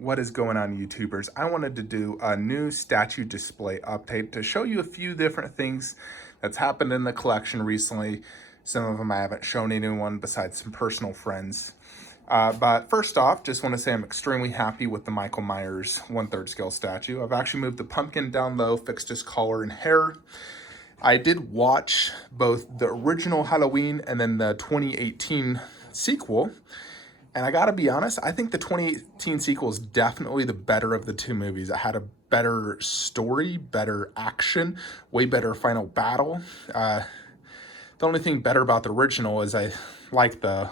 What is going on, YouTubers? I wanted to do a new statue display update to show you a few different things that's happened in the collection recently. Some of them I haven't shown anyone besides some personal friends. But first off, just want to say I'm extremely happy with the Michael Myers 1/3 scale statue. I've actually moved the pumpkin down low, fixed his collar and hair. I did watch both the original Halloween and then the 2018 sequel. And I gotta be honest, I think the 2018 sequel is definitely the better of the two movies. It had a better story, better action, way better final battle. The only thing better about the original is I like the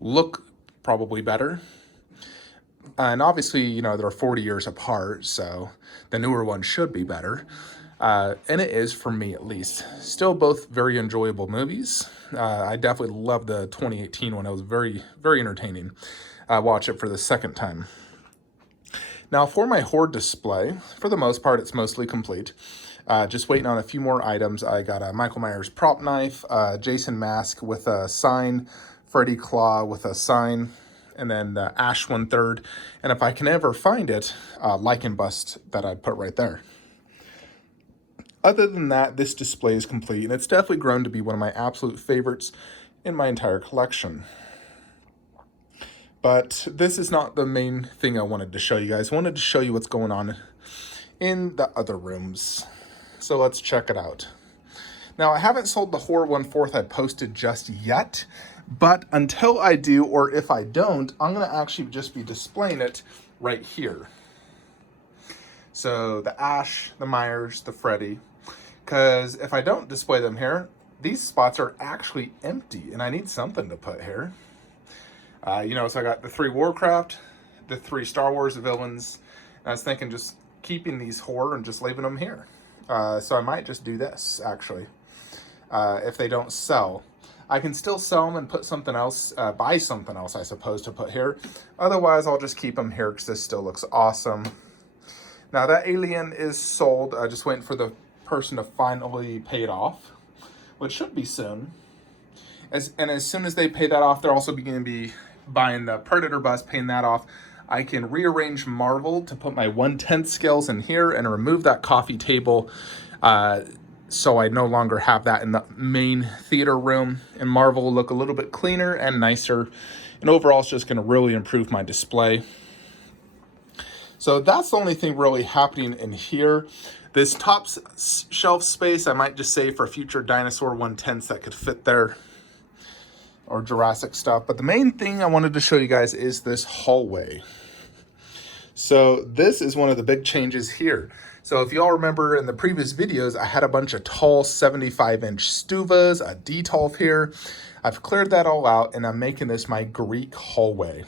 look probably better. And obviously, you know, they're 40 years apart, so the newer one should be better. And it is, for me at least. Still both very enjoyable movies. I definitely love the 2018 one. It was very, very entertaining. Watch it for the second time. Now for my Horde display, for the most part, it's mostly complete. Just waiting on a few more items. I got a Michael Myers prop knife, Jason mask with a sign, Freddy claw with a sign, and then the Ash 1/3. And if I can ever find it, lichen bust that I put right there. Other than that, this display is complete, and it's definitely grown to be one of my absolute favorites in my entire collection. But this is not the main thing I wanted to show you guys. I wanted to show you what's going on in the other rooms. So let's check it out. Now, I haven't sold the Horde 1/4 I posted just yet, but until I do, or if I don't, I'm going to actually just be displaying it right here. So the Ash, the Myers, the Freddy. Because if I don't display them here, these spots are actually empty, and I need something to put here. So I got the 3 Warcraft, the 3 Star Wars villains, and I was thinking just keeping these Horde and just leaving them here. So I might just do this, actually, if they don't sell. I can still sell them and put something else, buy something else, I suppose, to put here. Otherwise, I'll just keep them here because this still looks awesome. Now, that alien is sold. Just waiting for the person to finally pay it off, which should be soon. As soon as they pay that off, they're also going to be buying the Predator bust, paying that off. I can rearrange Marvel to put my 1/10 scales in here and remove that coffee table, so I no longer have that in the main theater room. And Marvel will look a little bit cleaner and nicer. And overall, it's just going to really improve my display. So that's the only thing really happening in here. This top shelf space, I might just save for future dinosaur 1/10s that could fit there, or Jurassic stuff. But the main thing I wanted to show you guys is this hallway. So this is one of the big changes here. So if you all remember in the previous videos, I had a bunch of tall 75-inch stuvas, a detolf here. I've cleared that all out, and I'm making this my Greek hallway.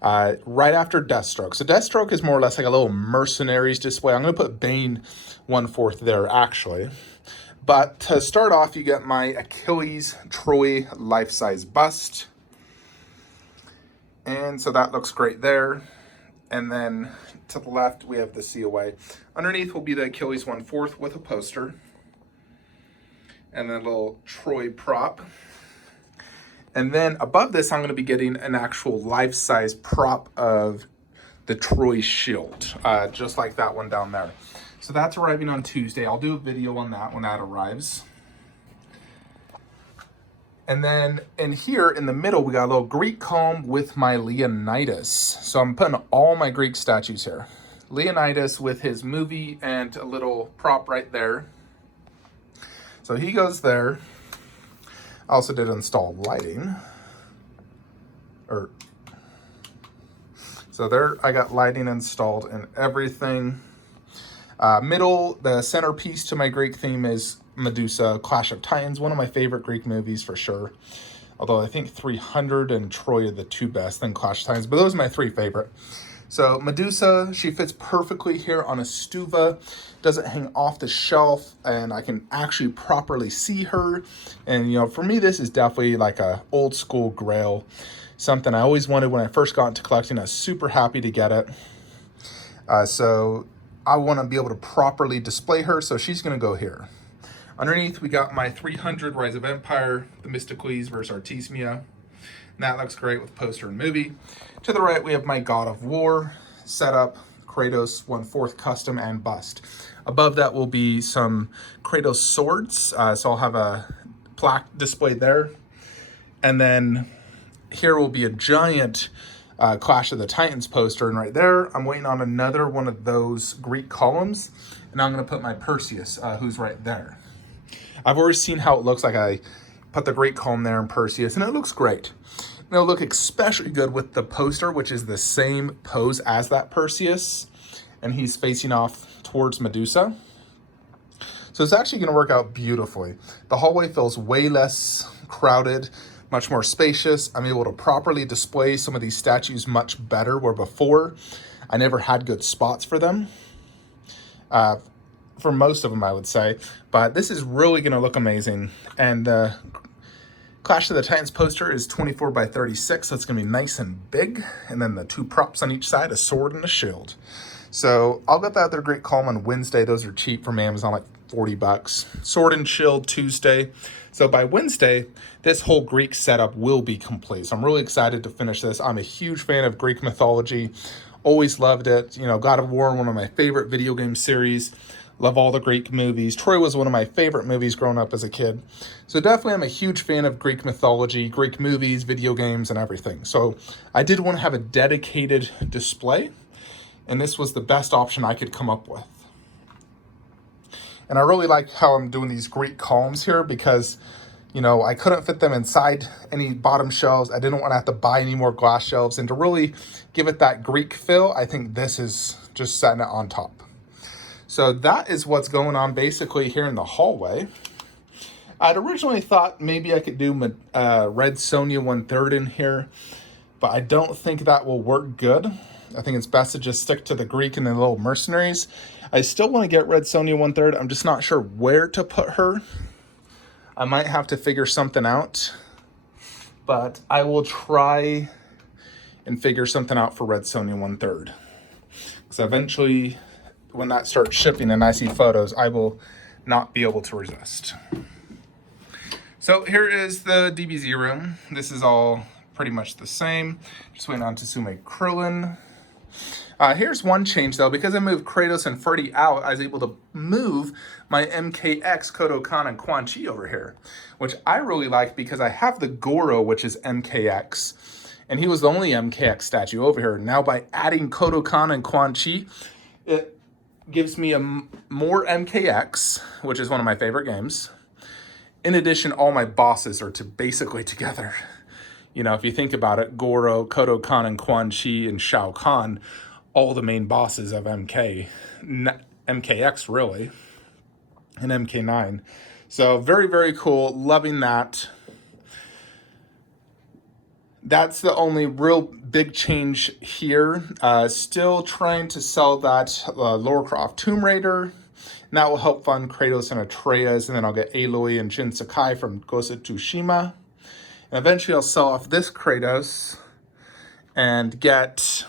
Right after Deathstroke. So Deathstroke is more or less like a little mercenaries display. I'm going to put Bane 1/4 there, actually. But to start off, you get my Achilles Troy life-size bust. And so that looks great there. And then to the left, we have the COA. Underneath will be the Achilles 1/4 with a poster. And then a little Troy prop. And then above this, I'm going to be getting an actual life-size prop of the Troy shield, just like that one down there. So that's arriving on Tuesday. I'll do a video on that when that arrives. And then in here in the middle, we got a little Greek column with my Leonidas. So I'm putting all my Greek statues here. Leonidas with his movie and a little prop right there. So he goes there. I also did install lighting. So there, I got lighting installed and everything. Middle, the centerpiece to my Greek theme is Medusa, Clash of Titans, one of my favorite Greek movies for sure. Although I think 300 and Troy are the 2 best, then Clash of Titans, but those are my 3 favorite. So Medusa, she fits perfectly here on a stuva, doesn't hang off the shelf, and I can actually properly see her. And, you know, for me, this is definitely like a old school grail, something I always wanted when I first got into collecting. I was super happy to get it. So I want to be able to properly display her, so she's going to go here. Underneath, we got my 300 Rise of Empire, the Themistocles versus Artemisia. And that looks great with poster and movie. To the right, we have my God of War setup, Kratos 1/4 custom and bust. Above that will be some Kratos swords. So I'll have a plaque displayed there. And then here will be a giant Clash of the Titans poster. And right there, I'm waiting on another one of those Greek columns. And I'm going to put my Perseus, who's right there. I've already seen how it looks like I put the Greek column there in Perseus, and it looks great. And it'll look especially good with the poster, which is the same pose as that Perseus. And he's facing off towards Medusa. So it's actually going to work out beautifully. The hallway feels way less crowded, much more spacious. I'm able to properly display some of these statues much better, where before I never had good spots for them. For most of them, I would say. But this is really going to look amazing. And the Clash of the Titans poster is 24 by 36, so it's going to be nice and big. And then the two props on each side, a sword and a shield. So I'll get that other Greek column on Wednesday. Those are cheap from Amazon, like 40 bucks. Sword and shield Tuesday. So by Wednesday, this whole Greek setup will be complete. So I'm really excited to finish this. I'm a huge fan of Greek mythology. Always loved it. You know, God of War, one of my favorite video game series. Love all the Greek movies. Troy was one of my favorite movies growing up as a kid. So definitely I'm a huge fan of Greek mythology, Greek movies, video games, and everything. So I did want to have a dedicated display, and this was the best option I could come up with. And I really like how I'm doing these Greek columns here because, you know, I couldn't fit them inside any bottom shelves. I didn't want to have to buy any more glass shelves. And to really give it that Greek feel, I think this is just setting it on top. So that is what's going on basically here in the hallway. I'd originally thought maybe I could do Red Sonja 1/3 in here, but I don't think that will work good. I think it's best to just stick to the Greek and the little mercenaries. I still want to get Red Sonja 1/3. I'm just not sure where to put her. I might have to figure something out, but I will try and figure something out for Red Sonja 1/3. Because eventually, when that starts shipping and I see photos, I will not be able to resist. So here is the Dbz room. This is all pretty much the same. Just waiting on Tsume Krillin. Here's one change though, because I moved Kratos and Freddy out, I was able to move my MKX, Kodokan, and Quan Chi over here, which I really like because I have the Goro, which is MKX, and he was the only MKX statue over here. Now by adding Kodokan and Quan Chi, it gives me a more MKX, which is one of my favorite games. In addition, all my bosses are basically together. You know, if you think about it, Goro, Kodokan, and Quan Chi, and Shao Kahn, all the main bosses of MKX, really, and MK9. So very, very cool. Loving that. That's the only real big change here. Still trying to sell that Lara Croft Tomb Raider. And that will help fund Kratos and Atreus. And then I'll get Aloy and Jin Sakai from Ghost of Tsushima. And eventually I'll sell off this Kratos and get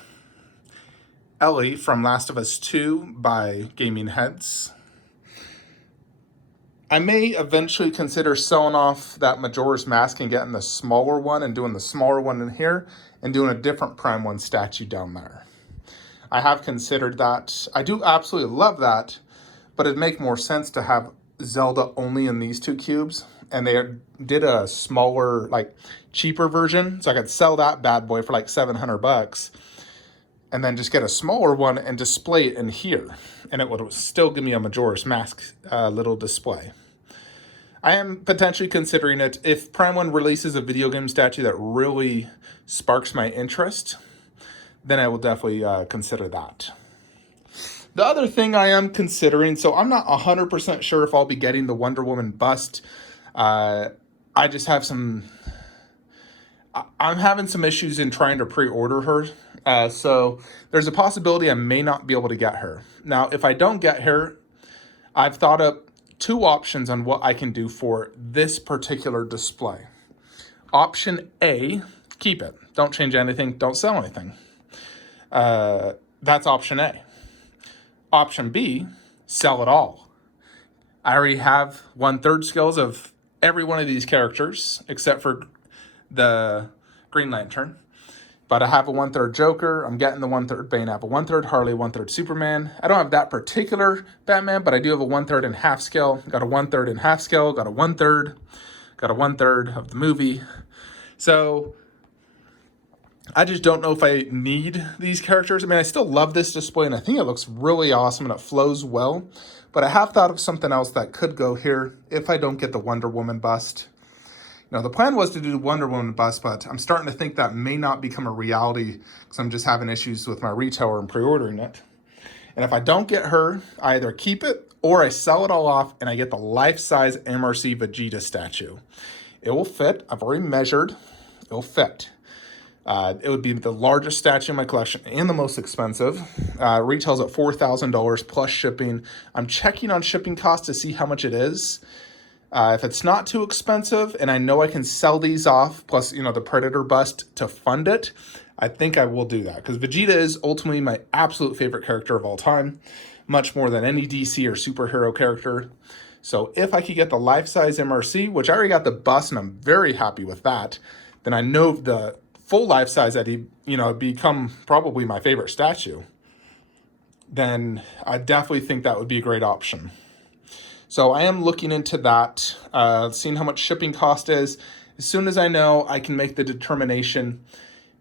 Ellie from Last of Us 2 by Gaming Heads. I may eventually consider selling off that Majora's Mask and getting the smaller one and doing the smaller one in here and doing a different Prime 1 statue down there. I have considered that. I do absolutely love that, but it'd make more sense to have Zelda only in these two cubes. And they did a smaller, like, cheaper version. So I could sell that bad boy for like 700 bucks and then just get a smaller one and display it in here. And it would still give me a Majora's Mask little display. I am potentially considering it. If Prime 1 releases a video game statue that really sparks my interest, then I will definitely consider that. The other thing I am considering, so I'm not 100% sure if I'll be getting the Wonder Woman bust. I just have I'm having some issues in trying to pre-order her. So there's a possibility I may not be able to get her. Now, if I don't get her, I've thought up two options on what I can do for this particular display. Option A, keep it. Don't change anything. Don't sell anything. That's option A. Option B, sell it all. I already have 1/3 scales of every one of these characters, except for the Green Lantern. But I have a 1/3 Joker. I'm getting the 1/3 Bane. I have a 1/3 Harley, 1/3 Superman. I don't have that particular Batman, but I do have a 1/3 in half scale. Got a 1/3 in half scale. Got a 1/3. Got a 1/3 of the movie. So I just don't know if I need these characters. I mean, I still love this display, and I think it looks really awesome, and it flows well. But I have thought of something else that could go here if I don't get the Wonder Woman bust. Now, the plan was to do Wonder Woman bust, but I'm starting to think that may not become a reality because I'm just having issues with my retailer and pre-ordering it. And if I don't get her, I either keep it or I sell it all off and I get the life-size MRC Vegeta statue. It will fit. I've already measured. It will fit. It would be the largest statue in my collection and the most expensive. Retails at $4,000 plus shipping. I'm checking on shipping costs to see how much it is. If it's not too expensive and I know I can sell these off, plus, you know, the Predator bust to fund it, I think I will do that. Because Vegeta is ultimately my absolute favorite character of all time, much more than any DC or superhero character. So if I could get the life-size MRC, which I already got the bust and I'm very happy with that, then I know the full life-size that he, you know, become probably my favorite statue, then I definitely think that would be a great option. So I am looking into that, seeing how much shipping cost is. As soon as I know, I can make the determination,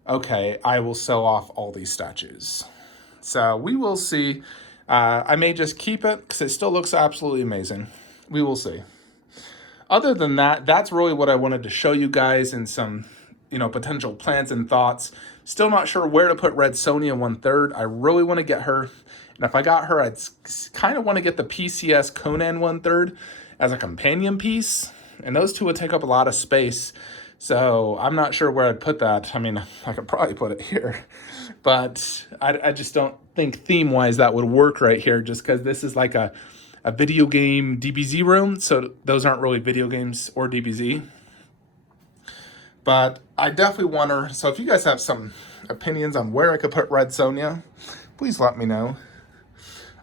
okay, I will sell off all these statues. So we will see. I may just keep it because it still looks absolutely amazing. We will see. Other than that, that's really what I wanted to show you guys and some, you know, potential plans and thoughts. Still not sure where to put Red Sonja 1/3. I really want to get her. And if I got her, I'd kind of want to get the PCS Conan 1/3 as a companion piece. And those two would take up a lot of space. So I'm not sure where I'd put that. I mean, I could probably put it here. But I just don't think theme-wise that would work right here, just because this is like a video game Dbz room. So those aren't really video games or DBZ. But I definitely want her. So if you guys have some opinions on where I could put Red Sonja, please let me know.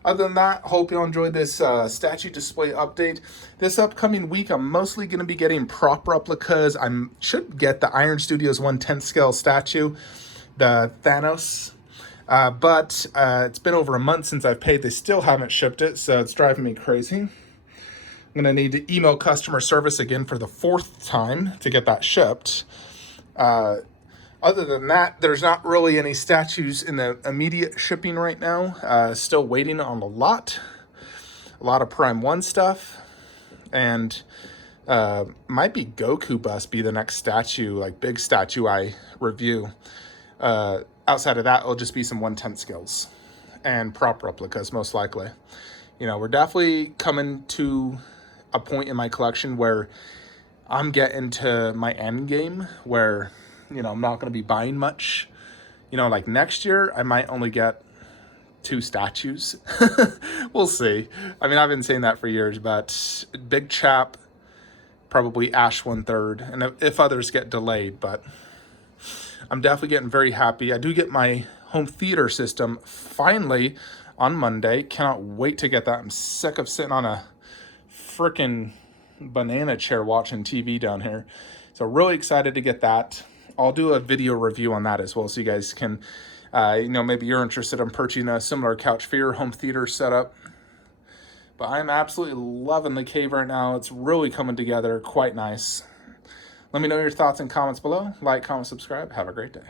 Other than that, hope you all enjoyed this statue display update. This upcoming week, I'm mostly going to be getting prop replicas. I should get the Iron Studios 1/10 scale statue, the Thanos. But it's been over a month since I've paid. They still haven't shipped it, so it's driving me crazy. I'm going to need to email customer service again for the 4th time to get that shipped. Other than that, there's not really any statues in the immediate shipping right now. Still waiting on a lot of Prime 1 stuff. And might be Goku bust be the next statue, like big statue I review. Outside of that, it'll just be some 1/10 scales and prop replicas, most likely. You know, we're definitely coming to a point in my collection where I'm getting to my end game where, you know, I'm not going to be buying much. You know, like next year, I might only get 2 statues. We'll see. I mean, I've been saying that for years, but Big Chap, probably Ash 1/3, and if others get delayed, but I'm definitely getting very happy. I do get my home theater system finally on Monday. Cannot wait to get that. I'm sick of sitting on a freaking banana chair watching TV down here. So really excited to get that. I'll do a video review on that as well, so you guys can, you know, maybe you're interested in purchasing a similar couch for your home theater setup. But I'm absolutely loving the cave right now. It's really coming together quite nice. Let me know your thoughts and comments below. Like, comment, subscribe. Have a great day.